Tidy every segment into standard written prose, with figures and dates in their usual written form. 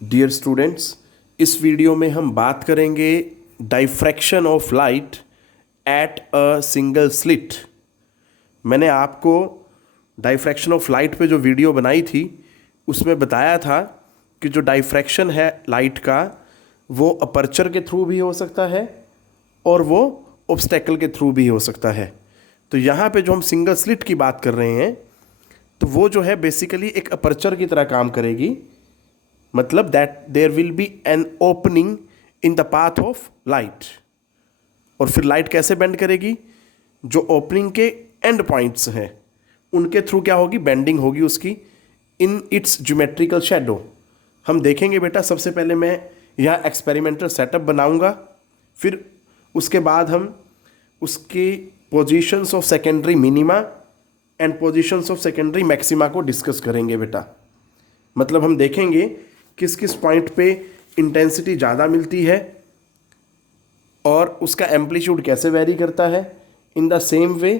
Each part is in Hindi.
डियर स्टूडेंट्स, इस वीडियो में हम बात करेंगे diffraction of light at a single slit. मैंने आपको डाइफ्रैक्शन ऑफ लाइट पे जो वीडियो बनाई थी उसमें बताया था कि जो डाइफ्रैक्शन है लाइट का वो अपर्चर के थ्रू भी हो सकता है और वो ऑब्स्टेकल के थ्रू भी हो सकता है। तो यहाँ पे जो हम सिंगल स्लिट की बात कर रहे हैं तो वो जो है बेसिकली एक अपर्चर की तरह काम करेगी। मतलब that there will be an opening in the path of light. और फिर लाइट कैसे बेंड करेगी? जो ओपनिंग के एंड पॉइंट्स हैं उनके थ्रू क्या होगी? बेंडिंग होगी उसकी इन इट्स ज्योमेट्रिकल शेडो। हम देखेंगे बेटा, सबसे पहले मैं यहाँ एक्सपेरिमेंटल सेटअप बनाऊंगा, फिर उसके बाद हम उसकी positions of secondary minima and positions of secondary maxima को डिस्कस करेंगे बेटा। मतलब हम देखेंगे किस किस पॉइंट पे इंटेंसिटी ज़्यादा मिलती है और उसका एम्पलीट्यूड कैसे वेरी करता है। इन द सेम वे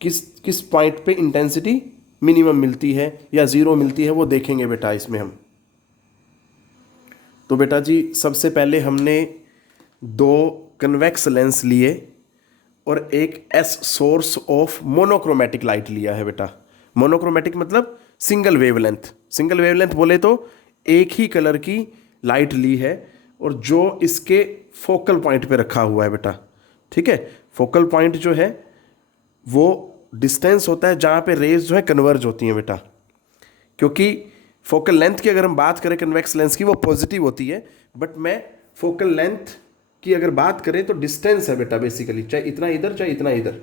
किस किस पॉइंट पे इंटेंसिटी मिनिमम मिलती है या ज़ीरो मिलती है वो देखेंगे बेटा इसमें हम। तो बेटा जी, सबसे पहले हमने दो कन्वेक्स लेंस लिए और एक S source of monochromatic light लिया है बेटा। मोनोक्रोमेटिक मतलब सिंगल वेवलेंथ। सिंगल वेवलेंथ बोले तो एक ही कलर की लाइट ली है और जो इसके फोकल पॉइंट पे रखा हुआ है बेटा। ठीक है, फोकल पॉइंट जो है वो डिस्टेंस होता है जहाँ पे रेज जो है कन्वर्ज होती हैं बेटा। क्योंकि फोकल लेंथ की अगर हम बात करें कन्वेक्स लेंस की वो पॉजिटिव होती है, बट मैं फोकल लेंथ की अगर बात करें तो डिस्टेंस है बेटा बेसिकली, चाहे इतना इधर चाहे इतना इधर।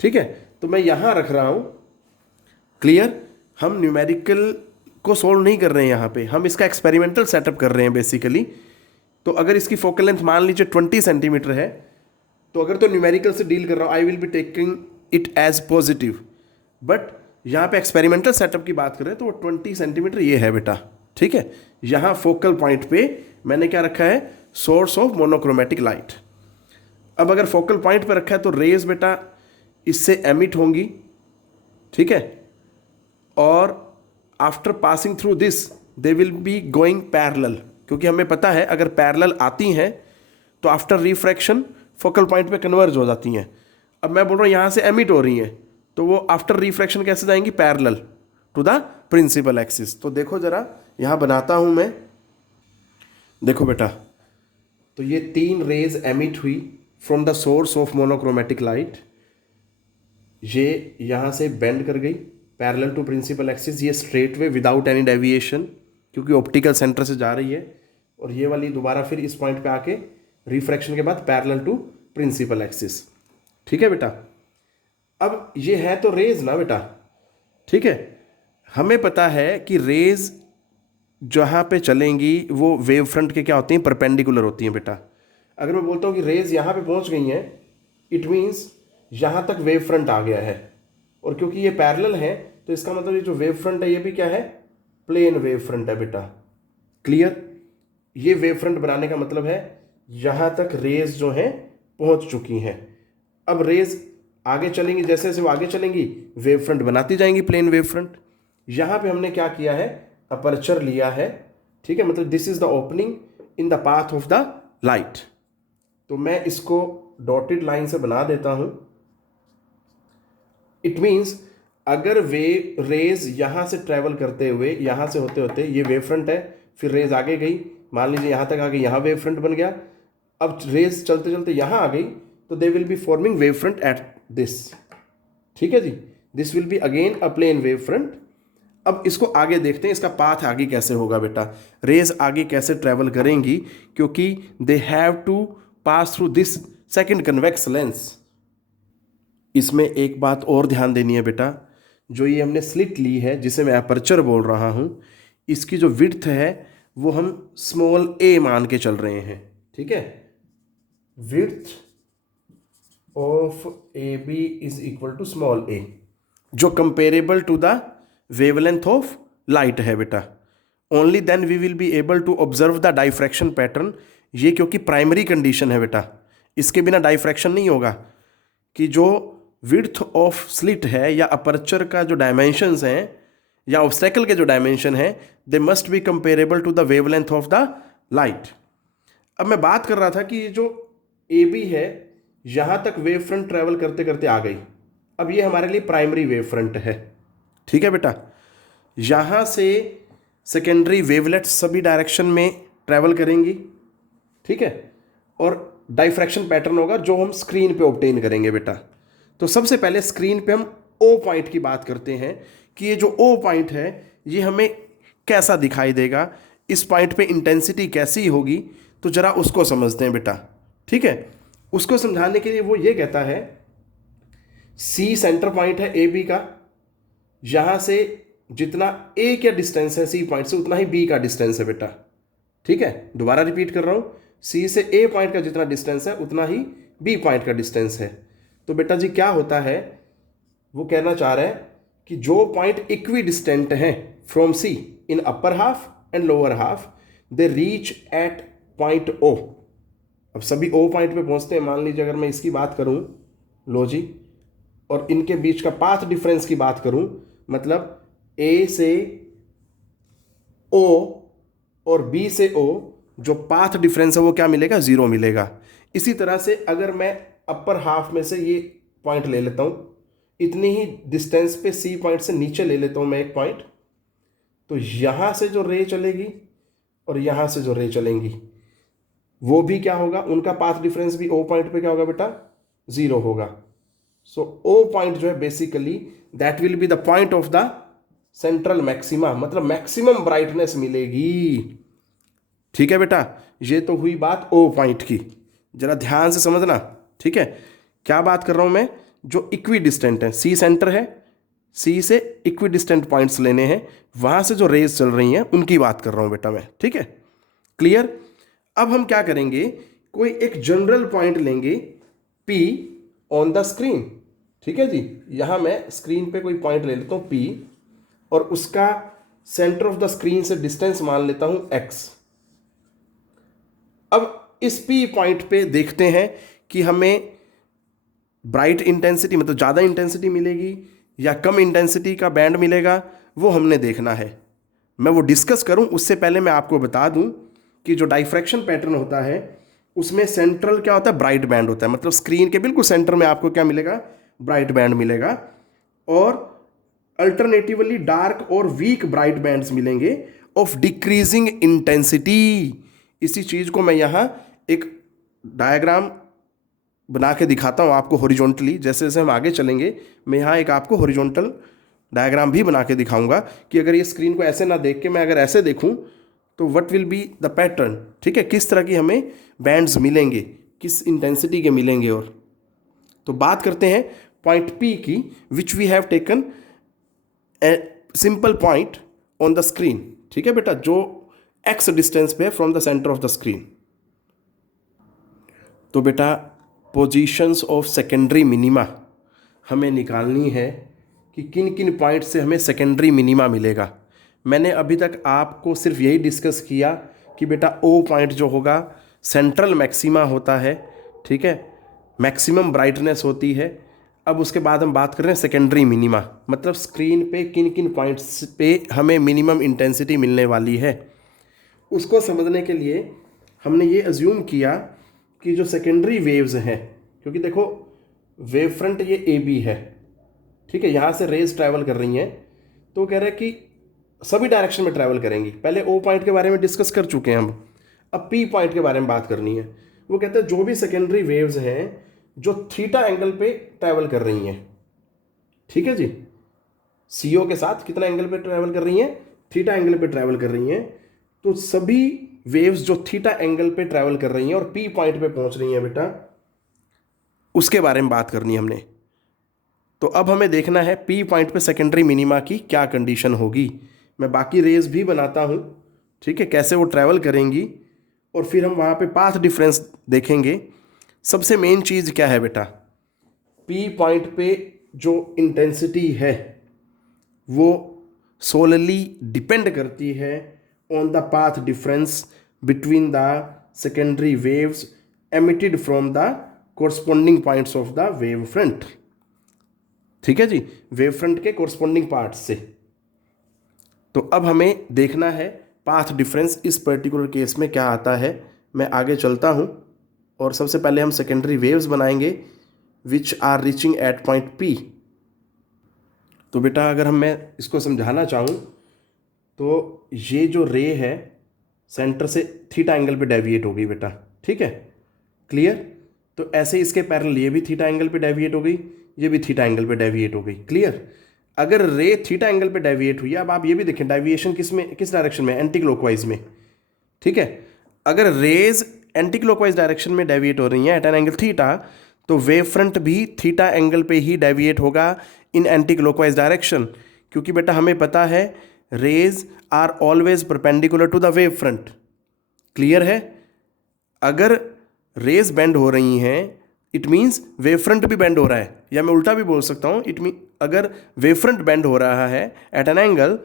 ठीक है, तो मैं यहाँ रख रहा हूँ। क्लियर? हम न्यूमेरिकल को सोल्व नहीं कर रहे हैं यहाँ पे, हम इसका एक्सपेरिमेंटल सेटअप कर रहे हैं बेसिकली। तो अगर इसकी फोकल लेंथ मान लीजिए 20 सेंटीमीटर है, तो अगर तो न्यूमेरिकल से डील कर रहा हूँ I will be taking it as positive. But यहाँ पे एक्सपेरिमेंटल सेटअप की बात करें तो वो 20 सेंटीमीटर ये है बेटा। ठीक है, यहाँ फोकल पॉइंट पे मैंने क्या रखा है? Source of monochromatic light. अब अगर फोकल पॉइंट पे रखा है तो रेज बेटा इससे एमिट होंगी। ठीक है, और after passing through this they will be going parallel, क्योंकि हमें पता है अगर पैरेलल आती हैं तो आफ्टर रिफ्रैक्शन फोकल पॉइंट पे कन्वर्ज हो जाती हैं। अब मैं बोल रहा हूँ यहाँ से एमिट हो रही हैं तो वो आफ्टर रिफ्रैक्शन कैसे जाएंगी? Parallel to the principal axis. तो देखो ज़रा, यहाँ बनाता हूँ मैं। देखो बेटा, तो ये तीन रेज एमिट हुई from the source of monochromatic light. ये यहाँ से बेंड कर गई पैरेलल टू प्रिंसिपल एक्सिस, ये straight way without any deviation क्योंकि ऑप्टिकल सेंटर से जा रही है। और ये वाली दोबारा फिर इस पॉइंट पे आके रिफ्रैक्शन के बाद पैरेलल टू प्रिंसिपल एक्सिस। ठीक है बेटा, अब ये है तो रेज ना बेटा। ठीक है, हमें पता है कि रेज जहाँ पे चलेंगी वो वेव फ्रंट के क्या होती हैं? परपेंडिकुलर होती हैं बेटा। अगर मैं बोलता हूँ कि रेज यहाँ पे पहुँच गई हैं, इट मीन्स यहाँ तक वेव फ्रंट आ गया है। और क्योंकि ये पैरेलल है तो इसका मतलब ये जो वेव फ्रंट है ये भी क्या है? प्लेन वेव फ्रंट है बेटा। क्लियर? ये वेव फ्रंट बनाने का मतलब है यहाँ तक रेज जो है पहुँच चुकी हैं। अब रेज आगे चलेंगी, जैसे जैसे वो आगे चलेंगी वेव फ्रंट बनाती जाएंगी, प्लेन वेव फ्रंट। यहाँ पे हमने क्या किया है? अपर्चर लिया है। ठीक है, मतलब this is the opening in the path of the light. तो मैं इसको डॉटेड लाइन से बना देता हूं। इट मीन्स अगर रेज यहां से ट्रेवल करते हुए यहां से होते होते ये वेव फ्रंट है, फिर रेज आगे गई, मान लीजिए यहां तक आ गई, यहां वेव फ्रंट बन गया। अब रेज चलते चलते यहां आ गई तो they will be forming wave front at this. ठीक है जी, this will be again a plane wave front. अब इसको आगे देखते हैं, इसका पाथ आगे कैसे होगा बेटा, रेज आगे कैसे ट्रेवल करेंगी, क्योंकि they have to pass through this second convex lens. इसमें एक बात और ध्यान देनी है बेटा, जो ये हमने स्लिट ली है जिसे मैं अपर्चर बोल रहा हूँ, इसकी जो विड्थ है वो हम स्मॉल ए मान के चल रहे हैं। ठीक है, width of A B is equal to small A, जो comparable to the wavelength of light है बेटा। Only then we will be able to observe the diffraction pattern. ये क्योंकि प्राइमरी कंडीशन है बेटा, इसके बिना डाइफ्रैक्शन नहीं होगा। कि जो विड्थ ऑफ स्लिट है या अपर्चर का जो डायमेंशंस हैं या ऑब्स्टेकल के जो डायमेंशन हैं, they must be comparable to the wavelength of the light. अब मैं बात कर रहा था कि ये जो ए बी है यहाँ तक वेव फ्रंट ट्रैवल करते करते आ गई। अब ये हमारे लिए प्राइमरी वेव फ्रंट है, ठीक है बेटा। यहाँ से सेकेंडरी वेवलेट्स सभी डायरेक्शन में ट्रैवल करेंगी, ठीक है, और डाइफ्रैक्शन पैटर्न होगा जो हम स्क्रीन पे ऑब्टेन करेंगे बेटा। तो सबसे पहले स्क्रीन पे हम ओ पॉइंट की बात करते हैं कि ये जो ओ पॉइंट है ये हमें कैसा दिखाई देगा, इस पॉइंट पे इंटेंसिटी कैसी होगी, तो जरा उसको समझते हैं बेटा, ठीक है। उसको समझाने के लिए वो ये कहता है सी सेंटर पॉइंट है ए बी का, यहाँ से जितना ए का डिस्टेंस है सी पॉइंट से उतना ही बी का डिस्टेंस है बेटा, ठीक है। दोबारा रिपीट कर रहा हूँ, सी से ए पॉइंट का जितना डिस्टेंस है उतना ही बी पॉइंट का डिस्टेंस है। तो बेटा जी क्या होता है, वो कहना चाह रहा है कि जो पॉइंट इक्वी डिस्टेंट हैं from C in upper half and lower half they reach at point O. अब सभी ओ पॉइंट पे पहुंचते हैं। मान लीजिए अगर मैं इसकी बात करूं, लो जी, और इनके बीच का पाथ डिफरेंस की बात करूं, मतलब ए से ओ और बी से ओ जो पाथ डिफरेंस है वो क्या मिलेगा, जीरो मिलेगा। इसी तरह से अगर मैं अपर हाफ में से ये पॉइंट ले लेता हूं, इतनी ही डिस्टेंस पे सी पॉइंट से नीचे ले लेता हूं मैं एक पॉइंट, तो यहां से जो रे चलेगी और यहां से जो रे चलेंगी वो भी क्या होगा, उनका पाथ डिफरेंस भी ओ पॉइंट पे क्या होगा बेटा, जीरो होगा। सो ओ पॉइंट जो है basically that will be the point of the central maxima, मतलब मैक्सिमम ब्राइटनेस मिलेगी, ठीक है बेटा। ये तो हुई बात ओ पॉइंट की, जरा ध्यान से समझना, ठीक है। क्या बात कर रहा हूं मैं, जो इक्वी डिस्टेंट है, सी सेंटर है, सी से इक्वी डिस्टेंट पॉइंट्स लेने हैं, वहां से जो रेज चल रही हैं उनकी बात कर रहा हूं बेटा मैं, ठीक है, क्लियर। अब हम क्या करेंगे, कोई एक जनरल पॉइंट लेंगे P ऑन द स्क्रीन, ठीक है जी। यहां मैं स्क्रीन पे कोई पॉइंट ले लेता हूं P और उसका सेंटर ऑफ द स्क्रीन से डिस्टेंस मान लेता हूं x। अब इस P पॉइंट पे देखते हैं कि हमें ब्राइट इंटेंसिटी मतलब ज़्यादा इंटेंसिटी मिलेगी या कम इंटेंसिटी का बैंड मिलेगा, वो हमने देखना है। मैं वो डिस्कस करूं उससे पहले मैं आपको बता दूं कि जो डाइफ्रैक्शन पैटर्न होता है उसमें सेंट्रल क्या होता है, ब्राइट बैंड होता है, मतलब स्क्रीन के बिल्कुल सेंटर में आपको क्या मिलेगा, ब्राइट बैंड मिलेगा, और अल्टरनेटिवली डार्क और वीक ब्राइट बैंड्स मिलेंगे ऑफ डिक्रीजिंग इंटेंसिटी। इसी चीज़ को मैं यहाँ एक डायग्राम बना के दिखाता हूँ आपको हॉरिजॉन्टली। जैसे जैसे हम आगे चलेंगे मैं यहाँ एक आपको हॉरिजॉन्टल डायग्राम भी बना के दिखाऊंगा कि अगर ये स्क्रीन को ऐसे ना देख के मैं अगर ऐसे देखूँ तो what will be the pattern, ठीक है, किस तरह की हमें बैंड्स मिलेंगे, किस इंटेंसिटी के मिलेंगे। और तो बात करते हैं पॉइंट P की, which we have taken a simple point on the screen, ठीक है बेटा, जो x डिस्टेंस पे है from the centre of the screen. तो बेटा पोजीशंस ऑफ सेकेंडरी मिनिमा हमें निकालनी है कि किन किन पॉइंट से हमें सेकेंडरी मिनिमा मिलेगा। मैंने अभी तक आपको सिर्फ यही डिस्कस किया कि बेटा ओ पॉइंट जो होगा सेंट्रल मैक्सिमा होता है, ठीक है, मैक्सिमम ब्राइटनेस होती है। अब उसके बाद हम बात कर रहे हैं सेकेंडरी मिनिमा, मतलब स्क्रीन पे किन किन पॉइंट्स पे हमें मिनिमम इंटेंसिटी मिलने वाली है। उसको समझने के लिए हमने ये अज्यूम किया कि जो सेकेंडरी वेव्स हैं, क्योंकि देखो वेव फ्रंट ये ए बी है, ठीक है, यहाँ से रेज ट्रैवल कर रही हैं, तो कह रहे हैं कि सभी डायरेक्शन में ट्रैवल करेंगी। पहले ओ पॉइंट के बारे में डिस्कस कर चुके हैं हम, अब पी पॉइंट के बारे में बात करनी है। वो कहते हैं जो भी सेकेंडरी वेव्स हैं जो थीटा एंगल पे ट्रैवल कर रही हैं, ठीक है जी, सीओ के साथ कितना एंगल पे ट्रैवल कर रही हैं, थीटा एंगल पे ट्रैवल कर रही हैं, तो सभी वेव्स जो थीटा एंगल पे ट्रैवल कर रही हैं और पी पॉइंट पे पहुंच रही हैं बेटा, उसके बारे में बात करनी है हमने। तो अब हमें देखना है पी पॉइंट पे सेकेंडरी मिनिमा की क्या कंडीशन होगी। मैं बाकी रेज भी बनाता हूँ, ठीक है, कैसे वो ट्रैवल करेंगी, और फिर हम वहाँ पे पाथ डिफरेंस देखेंगे। सबसे मेन चीज़ क्या है बेटा, पी पॉइंट पे जो इंटेंसिटी है वो सोलली डिपेंड करती है on the path difference between the secondary waves emitted from the corresponding points of the wave front, ठीक है जी, वेव फ्रंट के कोरस्पॉन्डिंग पार्ट्स से। तो अब हमें देखना है पाथ डिफरेंस इस पर्टिकुलर केस में क्या आता है। मैं आगे चलता हूँ और सबसे पहले हम सेकेंडरी वेव्स बनाएंगे which are reaching at point P. तो बेटा अगर मैं इसको समझाना चाहूँ तो ये जो रे है सेंटर से थीटा एंगल पे डेविएट हो गई बेटा, ठीक है, क्लियर। तो ऐसे इसके पैरेलल ये भी थीटा एंगल पे डेविएट हो गई, ये भी थीटा एंगल पे डेविएट हो गई, क्लियर। अगर रे थीटा एंगल पे डेविएट हुई, अब आप ये भी देखें डेविएशन किस में, किस डायरेक्शन में, एंटी क्लॉकवाइज में, ठीक है। अगर रेज एंटी क्लॉकवाइज डायरेक्शन में डेविएट हो रही हैं एट एन एंगल थीटा, तो वेव फ्रंट भी थीटा एंगल पे ही डेविएट होगा इन एंटी क्लॉकवाइज डायरेक्शन, क्योंकि बेटा हमें पता है rays are always perpendicular to the wave front, clear है। अगर रेज बेंड हो रही हैं इट मीन्स वेव फ्रंट भी बेंड हो रहा है, या मैं उल्टा भी बोल सकता हूँ, इट मीन अगर वेव फ्रंट बेंड हो रहा है at an angle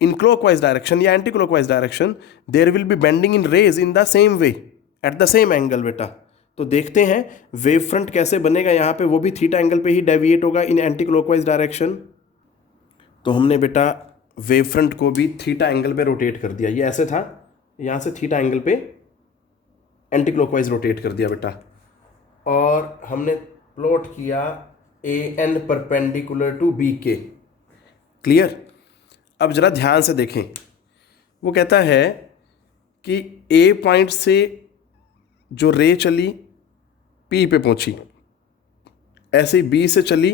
in clockwise direction या anti clockwise direction, there will be bending in rays in the same way at the same angle बेटा। तो देखते हैं वेव फ्रंट कैसे बनेगा यहाँ पे, वो भी थीटा एंगल पे ही डेविएट होगा इन एंटी क्लॉकवाइज डायरेक्शन। तो हमने बेटा वेव फ्रंट को भी थीटा एंगल पे रोटेट कर दिया, ये ऐसे था, यहाँ से थीटा एंगल पे एंटी क्लॉकवाइज रोटेट कर दिया बेटा, और हमने प्लॉट किया A N perpendicular to be के, क्लियर। अब जरा ध्यान से देखें, वो कहता है कि ए पॉइंट से जो रे चली पी पे पहुंची, ऐसे ही बी से चली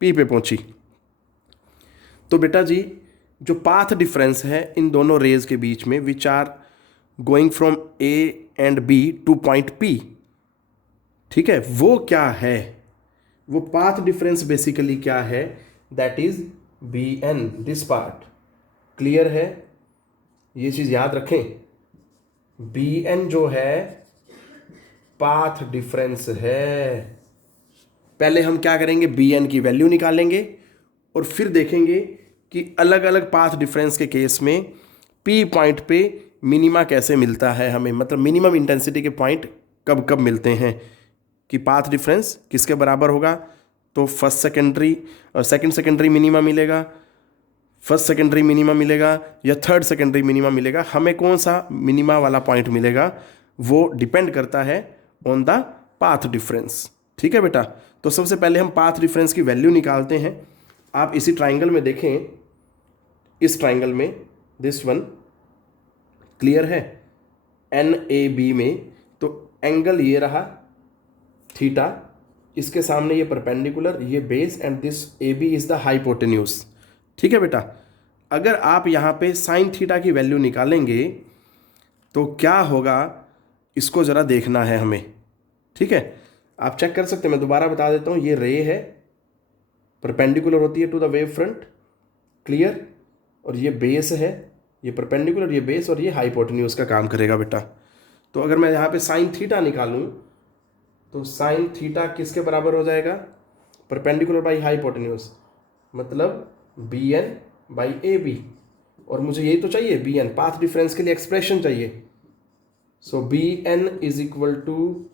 पी पे पहुंची। तो बेटा जी जो पाथ डिफरेंस है इन दोनों रेज के बीच में which are going from A and B to point P, ठीक है, वो क्या है, वो पाथ डिफरेंस बेसिकली क्या है, that is B N, this part, clear है। ये चीज याद रखें, बी एन जो है पाथ डिफरेंस है। पहले हम क्या करेंगे, बी एन की वैल्यू निकालेंगे और फिर देखेंगे कि अलग अलग पाथ डिफरेंस के केस में पी पॉइंट पे मिनिमा कैसे मिलता है हमें, मतलब मिनिमम इंटेंसिटी के पॉइंट कब कब मिलते हैं, कि पाथ डिफरेंस किसके बराबर होगा। तो फर्स्ट सेकेंडरी और सेकंड सेकेंडरी मिनिमा मिलेगा, फर्स्ट सेकेंडरी मिनिमा मिलेगा या थर्ड सेकेंडरी मिनिमा मिलेगा, हमें कौन सा मिनिमा वाला पॉइंट मिलेगा वो डिपेंड करता है ऑन द पाथ डिफरेंस, ठीक है बेटा। तो सबसे पहले हम पाथ डिफरेंस की वैल्यू निकालते हैं। आप इसी ट्राइंगल में देखें, इस ट्राइंगल में दिस वन, क्लियर है, एन ए बी में, तो एंगल ये रहा थीटा, इसके सामने ये परपेंडिकुलर, ये base, and this A B is the hypotenuse, ठीक है बेटा। अगर आप यहाँ पे साइन थीटा की वैल्यू निकालेंगे तो क्या होगा, इसको ज़रा देखना है हमें, ठीक है। आप चेक कर सकते हैं, मैं दोबारा बता देता हूँ, ये रे है, परपेंडिकुलर होती है to the wave front, clear, और ये बेस है, ये परपेंडिकुलर, ये बेस, और ये हाइपोटेन्यूज का काम करेगा बेटा। तो अगर मैं यहाँ पे साइन थीटा निकालूँ तो साइन थीटा किसके बराबर हो जाएगा, परपेंडिकुलर बाई हाइपोटेन्यूज, मतलब B N by A B, और मुझे यही तो चाहिए, बी एन, पाथ डिफरेंस के लिए एक्सप्रेशन चाहिए। So B N is equal to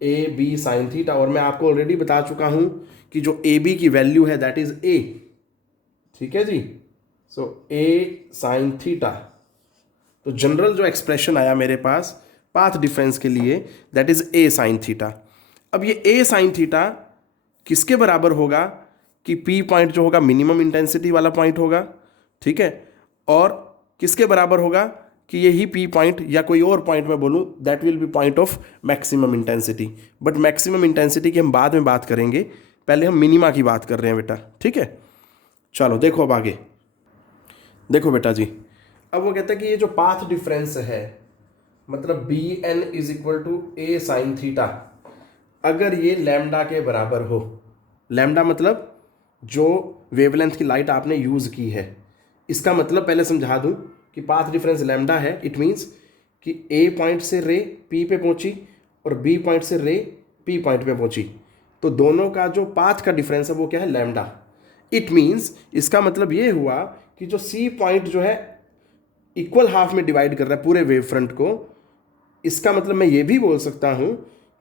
A B sine theta, और मैं आपको ऑलरेडी बता चुका हूं कि जो ए बी की वैल्यू है दैट इज ए, ठीक है जी। सो ए साइन थीटा, तो जनरल जो एक्सप्रेशन आया मेरे पास पाथ डिफरेंस के लिए that is A sine theta. अब ये ए साइन थीटा किसके बराबर होगा, कि पी पॉइंट जो होगा मिनिमम इंटेंसिटी वाला पॉइंट होगा, ठीक है, और किसके बराबर होगा कि यही पी पॉइंट या कोई और पॉइंट मैं बोलूँ that will be point of maximum intensity, but maximum intensity की हम बाद में बात करेंगे, पहले हम मिनिमा की बात कर रहे हैं बेटा, ठीक है। चलो देखो अब आगे, देखो बेटा जी, अब वो कहता है कि ये जो पाथ डिफरेंस है, मतलब B N is equal to A sine theta, अगर ये लैम्डा के बराबर हो, लैम्डा मतलब जो वेवलेंथ की लाइट आपने यूज़ की है, इसका मतलब पहले समझा दूं कि पाथ डिफरेंस लैम्डा है, इट मीन्स कि ए पॉइंट से रे पी पे पहुंची और बी पॉइंट से रे पी पॉइंट पे पहुंची, तो दोनों का जो पाथ का डिफरेंस है वो क्या है, लैम्डा। इट मीन्स इसका मतलब ये हुआ कि जो सी पॉइंट जो है इक्वल हाफ में डिवाइड कर रहा है पूरे वेव फ्रंट को, इसका मतलब मैं ये भी बोल सकता हूं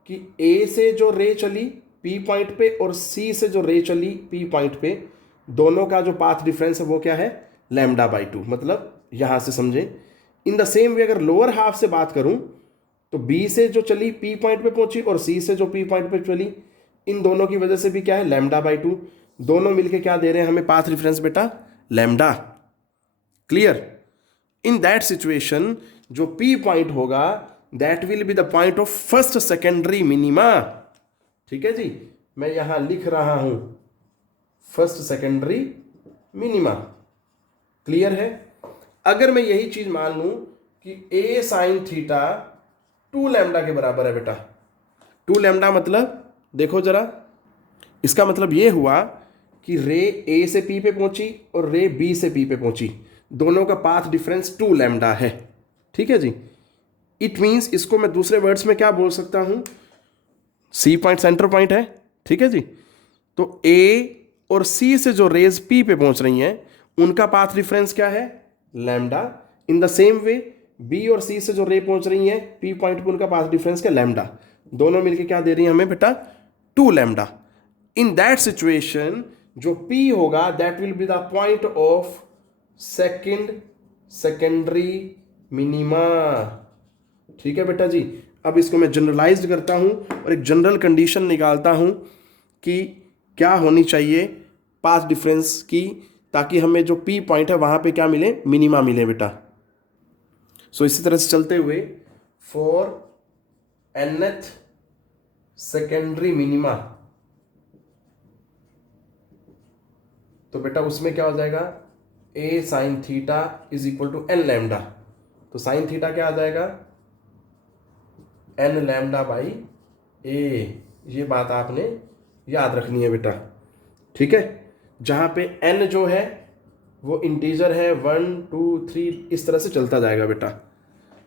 कि ए से जो रे चली पी पॉइंट पे और सी से जो रे चली पी पॉइंट पे, दोनों का जो पाथ डिफरेंस है वो क्या है, लैम्डा बाई टू, मतलब यहाँ से समझें। इन द सेम वे अगर लोअर हाफ से बात करूँ तो बी से जो चली पी पॉइंट पे पहुंची और सी से जो पी पॉइंट पे चली, इन दोनों की वजह से भी क्या है, लैम्डा बाई टू। दोनों मिलके क्या दे रहे हैं हमें, पाथ डिफरेंस बेटा lambda. Clear? In that situation जो पी पॉइंट होगा that will be the point of first secondary minima. ठीक है जी, मैं यहां लिख रहा हूं फर्स्ट सेकेंडरी मिनिमा। क्लियर है? अगर मैं यही चीज मान लूं कि ए साइन थीटा 2 लैम्डा के बराबर है बेटा, 2 लैम्डा मतलब देखो जरा, इसका मतलब ये हुआ कि रे ए से पी पे पहुंची और रे बी से पी पे पहुंची, दोनों का पाथ डिफरेंस 2 लैम्डा है। ठीक है जी, इट मीन्स इसको मैं दूसरे वर्ड्स में क्या बोल सकता हूं, सी पॉइंट सेंटर पॉइंट है। ठीक है जी, तो ए और सी से जो रेज पी पे पहुंच रही हैं उनका पाथ डिफरेंस क्या है, lambda. In the same way B और सी से जो रे पहुंच रही हैं पी पॉइंट पे उनका पाथ डिफरेंस क्या, लैम्डा। दोनों मिलके क्या दे रही हैं हमें बेटा, 2 लैम्डा। इन दैट सिचुएशन जो P होगा that will be the point of secondary minima. ठीक है बेटा जी, अब इसको मैं जनरलाइज्ड करता हूं और एक जनरल कंडीशन निकालता हूं कि क्या होनी चाहिए पाथ डिफरेंस की, ताकि हमें जो P पॉइंट है वहां पे क्या मिले, मिनिमा मिले बेटा। सो इसी तरह से चलते हुए फॉर nth सेकेंडरी मिनिमा, तो बेटा उसमें क्या हो जाएगा, A sine theta is equal to N lambda. तो साइन थीटा क्या आ जाएगा, एन लैम्डा बाई ए। ये बात आपने याद रखनी है बेटा। ठीक है, जहां पे एन जो है वो इंटीजर है, 1 2 3 इस तरह से चलता जाएगा बेटा।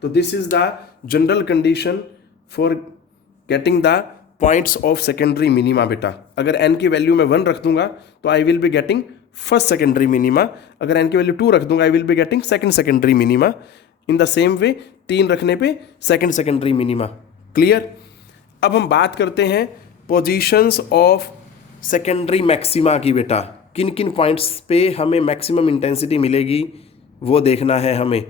तो this is the general condition for getting the points of secondary minima बेटा। अगर एन की वैल्यू मैं 1 रख दूंगा तो आई will be getting first secondary minima, अगर एन की वैल्यू 2 रख दूंगा आई will be getting second secondary minima. In the same वे 3 रखने पे सेकंड सेकेंडरी मिनिमा। क्लियर? अब हम बात करते हैं पोजीशंस ऑफ सेकेंडरी मैक्सिमा की बेटा। किन किन पॉइंट्स पे हमें मैक्सिमम इंटेंसिटी मिलेगी वो देखना है हमें।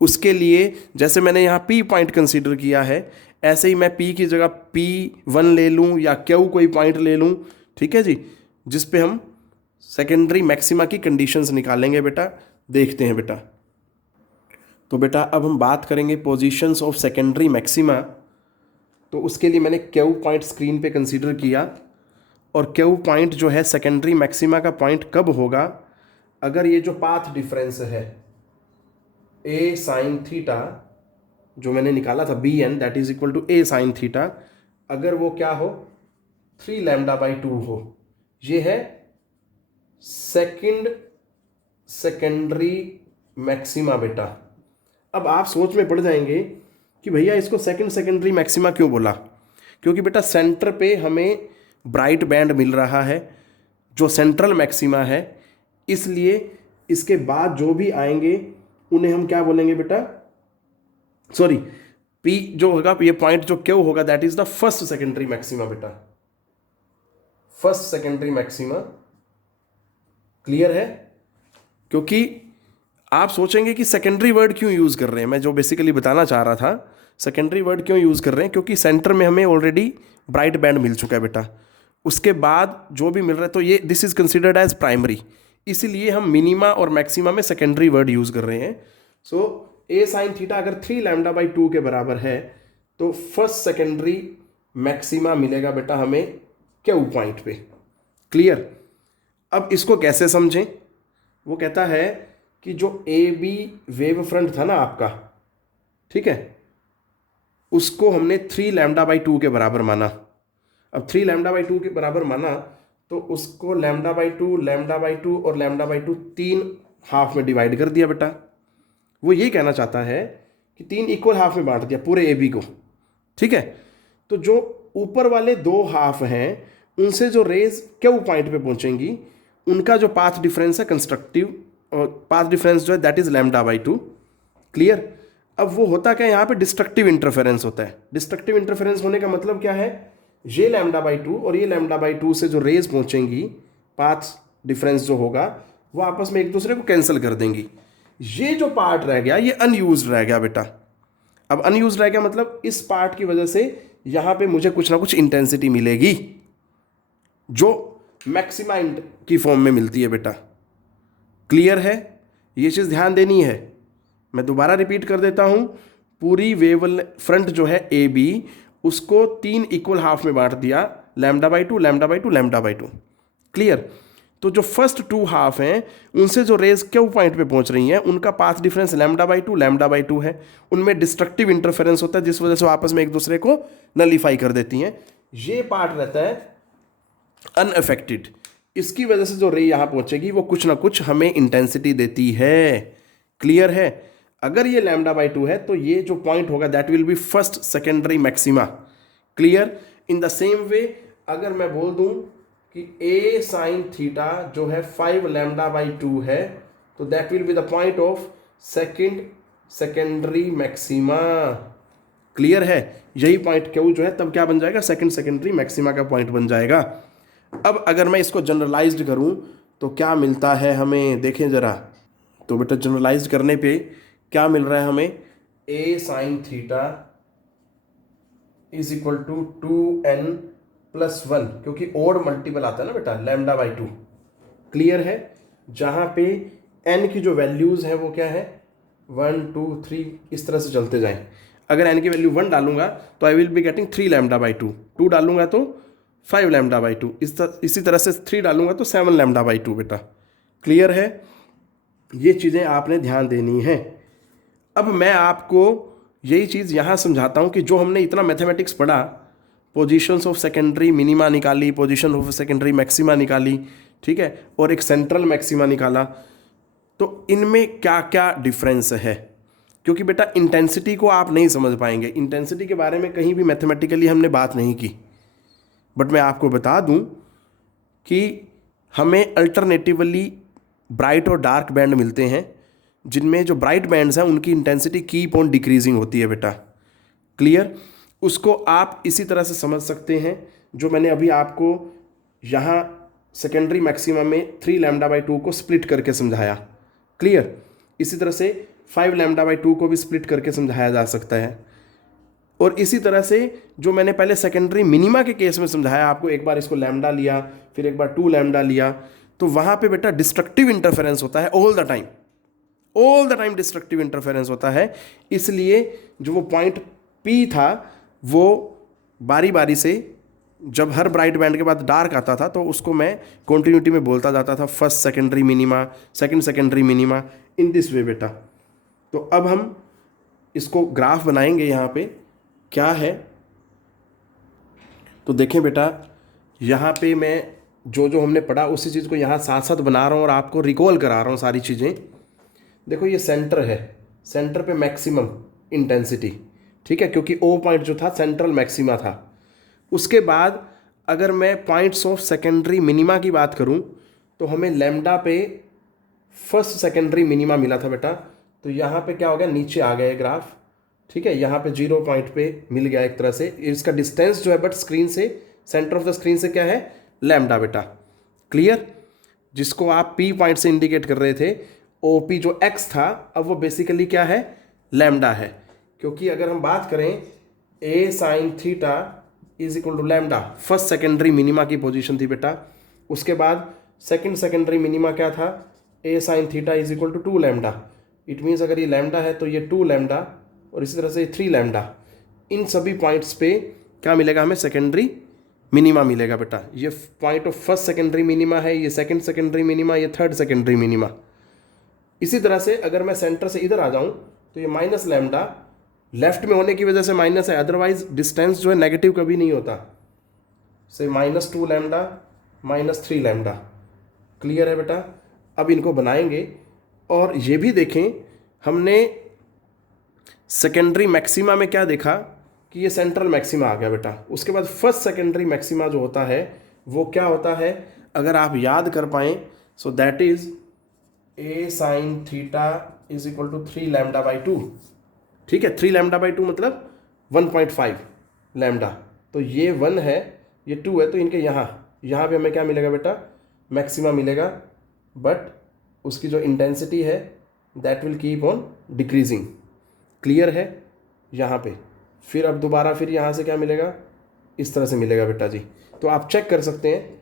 उसके लिए जैसे मैंने यहाँ पी पॉइंट कंसीडर किया है, ऐसे ही मैं पी की जगह P1 ले लूँ या क्यू कोई पॉइंट ले लूँ। ठीक है जी, जिस पे हम सेकेंडरी मैक्सिमा की कंडीशंस निकालेंगे बेटा। देखते हैं बेटा, तो बेटा अब हम बात करेंगे पोजीशंस ऑफ सेकेंडरी मैक्सिमा। तो उसके लिए मैंने क्यू पॉइंट स्क्रीन पे कंसीडर किया, और क्यू पॉइंट जो है सेकेंडरी मैक्सिमा का पॉइंट कब होगा, अगर ये जो पाथ डिफरेंस है ए साइन थीटा जो मैंने निकाला था B N that is equal to A sine theta, अगर वो क्या हो 3 लैम्डा बाई 2 हो, ये है सेकेंडरी मैक्सिमा बेटा। अब आप सोच में पड़ जाएंगे कि भैया इसको सेकेंडरी मैक्सिमा क्यों बोला, क्योंकि बेटा सेंटर पे हमें ब्राइट बैंड मिल रहा है जो सेंट्रल मैक्सिमा है, इसलिए इसके बाद जो भी आएंगे उन्हें हम क्या बोलेंगे बेटा, सॉरी पी जो होगा, ये पॉइंट जो क्यू होगा that is the first secondary maxima बेटा, फर्स्ट सेकेंडरी मैक्सिमा। क्लियर है? क्योंकि आप सोचेंगे कि सेकेंडरी वर्ड क्यों यूज कर रहे हैं, मैं जो बेसिकली बताना चाह रहा था, सेकेंडरी वर्ड क्यों यूज कर रहे हैं, क्योंकि सेंटर में हमें ऑलरेडी ब्राइट बैंड मिल चुका है बेटा, उसके बाद जो भी मिल रहा है तो ये this is considered as primary, इसीलिए हम मिनिमा और मैक्सिमा में सेकेंडरी वर्ड यूज कर रहे हैं। सो ए साइन थीटा अगर 3 लैम्डा बाई 2 के बराबर है तो फर्स्ट सेकेंडरी मैक्सिमा मिलेगा बेटा हमें क्यू पॉइंट पे। क्लियर? अब इसको कैसे समझें, वो कहता है कि जो ए बी वेव फ्रंट था ना आपका, ठीक है, उसको हमने 3 लैम्डा बाई 2 के बराबर माना। अब 3 लैम्डा बाई 2 के बराबर माना तो उसको लैम्डा बाई 2 और लैम्डा बाई 2 3 हाफ में डिवाइड कर दिया बेटा। वो ये कहना चाहता है कि 3 इक्वल हाफ में बांट दिया पूरे ए बी को। ठीक है, तो जो ऊपर वाले 2 हाफ हैं उनसे जो रेज क्यू पॉइंट पे पहुंचेंगी उनका जो पाथ डिफरेंस है कंस्ट्रक्टिव, और पाथ डिफरेंस जो है that is lambda by 2। Clear? अब वो होता क्या है, यहाँ पे डिस्ट्रक्टिव इंटरफेरेंस होता है। डिस्ट्रक्टिव इंटरफेरेंस होने का मतलब क्या है, ये लैम्डा बाई 2 और ये लैम्डा बाई 2 से जो रेज पहुंचेंगी, पाथ डिफरेंस जो होगा वो आपस में एक दूसरे को कैंसिल कर देंगी। ये जो पार्ट रह गया ये अनयूज्ड रह गया बेटा। अब अनयूज्ड रह गया मतलब इस पार्ट की वजह से यहां पे मुझे कुछ ना कुछ इंटेंसिटी मिलेगी जो मैक्सिमा की फॉर्म में मिलती है बेटा। क्लियर है? ये चीज़ ध्यान देनी है। मैं दोबारा रिपीट कर देता हूं, पूरी वेव फ्रंट जो है ए बी उसको 3 इक्वल हाफ में बांट दिया, λ/2 λ/2 λ/2। क्लियर? तो जो फर्स्ट 2 हाफ हैं उनसे जो रेज क्यू पॉइंट पे पहुंच रही हैं उनका पाथ डिफरेंस λ/2 λ/2 है। उनमें डिस्ट्रक्टिव इंटरफेरेंस होता है जिस वजह से वो आपस में एक दूसरे को नलीफाई कर देती हैं। ये पार्ट रहता है अनअफेक्टेड। इसकी वजह से जो रे यहां पहुंचेगी वो कुछ ना कुछ हमें इंटेंसिटी देती है। क्लियर है? अगर ये λ/2 है तो ये जो पॉइंट होगा that will be first secondary maxima. Clear? In the same वे अगर मैं बोल दूं कि a sin थीटा जो है 5 λ/2 है तो that will be the point of secondary maxima. Clear है? यही पॉइंट क्यू जो है तब क्या बन जाएगा? सेकेंडरी मैक्सिमा का पॉइंट बन जाएगा। अब अगर मैं इसको जनरलाइज्ड करूं तो क्या मिलता है हमें, देखें जरा। तो बेटा जनरलाइज्ड करने पे क्या मिल रहा है हमें? a sin theta is equal to 2n+1, क्योंकि ओड मल्टीपल आता है ना बेटा λ/2। क्लियर है? जहां पे n की जो वैल्यूज हैं वो क्या है 1 2 3 इस तरह से चलते जाएं। अगर n की वैल्यू 1 डालूंगा तो आई विल बी गेटिंग 3 λ/2, 2 डालूंगा तो 5 λ/2, इसी तरह से 3 डालूंगा तो 7 λ/2 बेटा। क्लियर है? ये चीज़ें आपने ध्यान देनी है। अब मैं आपको यही चीज़ यहाँ समझाता हूँ कि जो हमने इतना मैथमेटिक्स पढ़ा, पोजीशंस ऑफ सेकेंडरी मिनिमा निकाली, पोजीशन ऑफ सेकेंडरी मैक्सिमा निकाली, ठीक है, और एक सेंट्रल मैक्सिमा निकाला, तो इनमें क्या क्या डिफरेंस है। क्योंकि बेटा इंटेंसिटी को आप नहीं समझ पाएंगे, इंटेंसिटी के बारे में कहीं भी मैथमेटिकली हमने बात नहीं की। बट मैं आपको बता दूं कि हमें अल्टरनेटिवली ब्राइट और डार्क बैंड मिलते हैं, जिनमें जो ब्राइट बैंड्स हैं उनकी इंटेंसिटी कीप ऑन डिक्रीजिंग होती है बेटा। क्लियर? उसको आप इसी तरह से समझ सकते हैं जो मैंने अभी आपको यहाँ सेकेंडरी मैक्सिमा में 3 λ/2 को स्प्लिट करके समझाया। क्लियर? इसी तरह से 5 λ/2 को भी स्प्लिट करके समझाया जा सकता है। और इसी तरह से जो मैंने पहले सेकेंडरी मिनिमा के केस में समझाया आपको, एक बार इसको लैम्डा लिया फिर एक बार 2 लैम्डा लिया, तो वहाँ पे बेटा डिस्ट्रक्टिव इंटरफेरेंस होता है all the time destructive interference होता है। इसलिए जो वो पॉइंट P था वो बारी बारी से जब हर ब्राइट बैंड के बाद डार्क आता था तो उसको मैं कॉन्टिन्यूटी में बोलता जाता था first secondary minima, second secondary minima, in this way बेटा। तो अब हम इसको ग्राफ बनाएंगे। यहाँ पे क्या है तो देखें बेटा, यहाँ पे मैं जो जो हमने पढ़ा उसी चीज़ को यहाँ साथ साथ बना रहा हूँ और आपको रिकॉल करा रहा हूँ सारी चीज़ें। देखो ये सेंटर है, सेंटर पे मैक्सिमम इंटेंसिटी, ठीक है, क्योंकि ओ पॉइंट जो था सेंट्रल मैक्सिमा था। उसके बाद अगर मैं पॉइंट्स ऑफ सेकेंडरी मिनिमा की बात करूं तो हमें लैम्डा पे फर्स्ट सेकेंडरी मिनिमा मिला था बेटा। तो यहाँ पे क्या हो गया, नीचे आ गया ग्राफ, ठीक है, यहाँ पे 0 पॉइंट पे मिल गया एक तरह से। इसका डिस्टेंस जो है बट स्क्रीन से, सेंटर ऑफ द स्क्रीन से क्या है, लैम्डा बेटा। क्लियर? जिसको आप पी पॉइंट से इंडिकेट कर रहे थे, ओपी जो एक्स था अब वो बेसिकली क्या है, लैम्डा है। क्योंकि अगर हम बात करें A sine theta is equal to lambda, first secondary minima की पोजीशन थी बेटा। उसके बाद सेकंड सेकेंडरी मिनिमा क्या था, A sine theta is equal to 2 lambda. It means अगर ये लैम्डा है तो ये 2 लैम्डा और इसी तरह से 3 लैम्डा। इन सभी पॉइंट्स पे क्या मिलेगा हमें, सेकेंडरी मिनिमा मिलेगा बेटा। ये point of first secondary minima है, ये सेकंड सेकेंडरी मिनिमा, ये थर्ड सेकेंडरी मिनिमा। इसी तरह से अगर मैं सेंटर से इधर आ जाऊं तो ये माइनस लैम्डा, लेफ्ट में होने की वजह से माइनस है, अदरवाइज डिस्टेंस जो है नेगेटिव कभी नहीं होता। से -2 लैम्डा -3 लैम्डा। क्लियर है बेटा? अब इनको बनाएंगे और ये भी देखें, हमने सेकेंडरी मैक्सिमा में क्या देखा कि ये सेंट्रल मैक्सिमा आ गया बेटा। उसके बाद फर्स्ट सेकेंडरी मैक्सिमा जो होता है वो क्या होता है, अगर आप याद कर पाएँ, so that is A sine theta is equal to 3 λ/2। ठीक है, 3 λ/2 मतलब 1.5 लैम्डा। तो ये 1 है, ये 2 है, तो इनके यहाँ पे हमें क्या मिलेगा बेटा, मैक्सिमा मिलेगा। बट उसकी जो इंटेंसिटी है that will keep on decreasing. Clear है यहाँ पे। फिर अब दोबारा फिर यहाँ से क्या मिलेगा, इस तरह से मिलेगा बेटा जी। तो आप चेक कर सकते हैं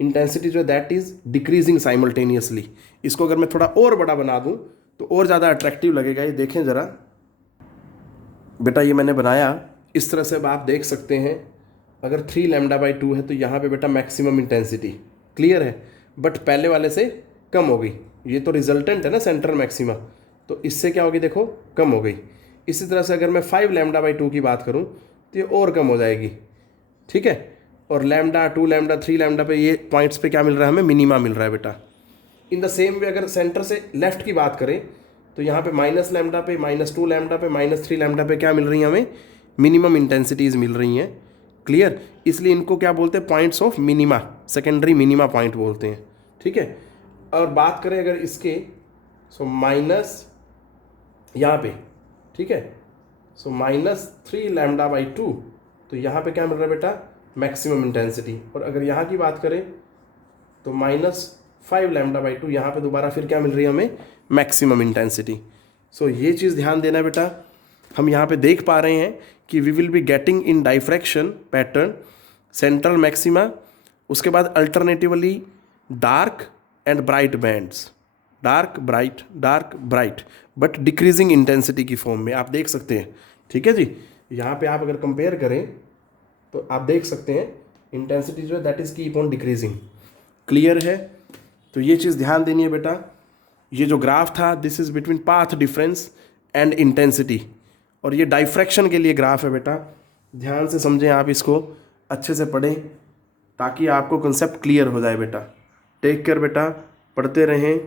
इंटेंसिटी जो है दैट इज़ डिक्रीजिंग साइमल्टेनियसली। इसको अगर मैं थोड़ा और बड़ा बना दूँ तो और ज़्यादा अट्रैक्टिव लगेगा। ये देखें ज़रा बेटा, ये मैंने बनाया इस तरह से। अब आप देख सकते हैं अगर 3λ/2 है तो यहाँ पे बेटा मैक्सिमम इंटेंसिटी। क्लियर है, बट पहले वाले से कम हो गई। ये तो रिजल्टेंट है ना सेंट्रल मैक्सिमा, तो इससे क्या होगी देखो, कम हो गई। इसी तरह से अगर मैं 5λ/2 की बात करूँ तो ये और कम हो जाएगी। ठीक है, और लैम्डा 2λ 3λ पे ये पॉइंट्स पे क्या मिल रहा है हमें, मिनिमा मिल रहा है बेटा। इन द सेम वे अगर सेंटर से लेफ्ट की बात करें तो यहाँ पे -λ पे, -2λ पे, -3λ पे क्या मिल रही हैं हमें, मिनिमम इंटेंसिटीज़ मिल रही हैं। क्लियर, इसलिए इनको क्या बोलते हैं, points of minima, secondary minima point बोलते हैं। ठीक है, और बात करें अगर इसके, सो माइनस यहाँ पे, ठीक है, सो -3λ/2, तो यहाँ पे क्या मिल रहा है बेटा, मैक्सिमम इंटेंसिटी। और अगर यहाँ की बात करें तो -5λ/2, यहाँ पे दोबारा फिर क्या मिल रही है हमें, मैक्सिमम इंटेंसिटी। सो ये चीज़ ध्यान देना बेटा। हम यहाँ पे देख पा रहे हैं कि we will be getting in diffraction pattern central maxima, उसके बाद alternatively dark and bright bands, dark bright, dark bright, but decreasing intensity की फॉर्म में आप देख सकते हैं। ठीक है जी, यहाँ पे आप अगर कंपेयर करें तो आप देख सकते हैं इंटेंसिटी जो है that is keep on decreasing. Clear है, तो ये चीज़ ध्यान देनी है बेटा। ये जो ग्राफ था this is between path difference and intensity, और ये डाइफ्रैक्शन के लिए ग्राफ है बेटा। ध्यान से समझें आप, इसको अच्छे से पढ़ें ताकि आपको कंसेप्ट क्लियर हो जाए बेटा। टेक केयर बेटा, पढ़ते रहें।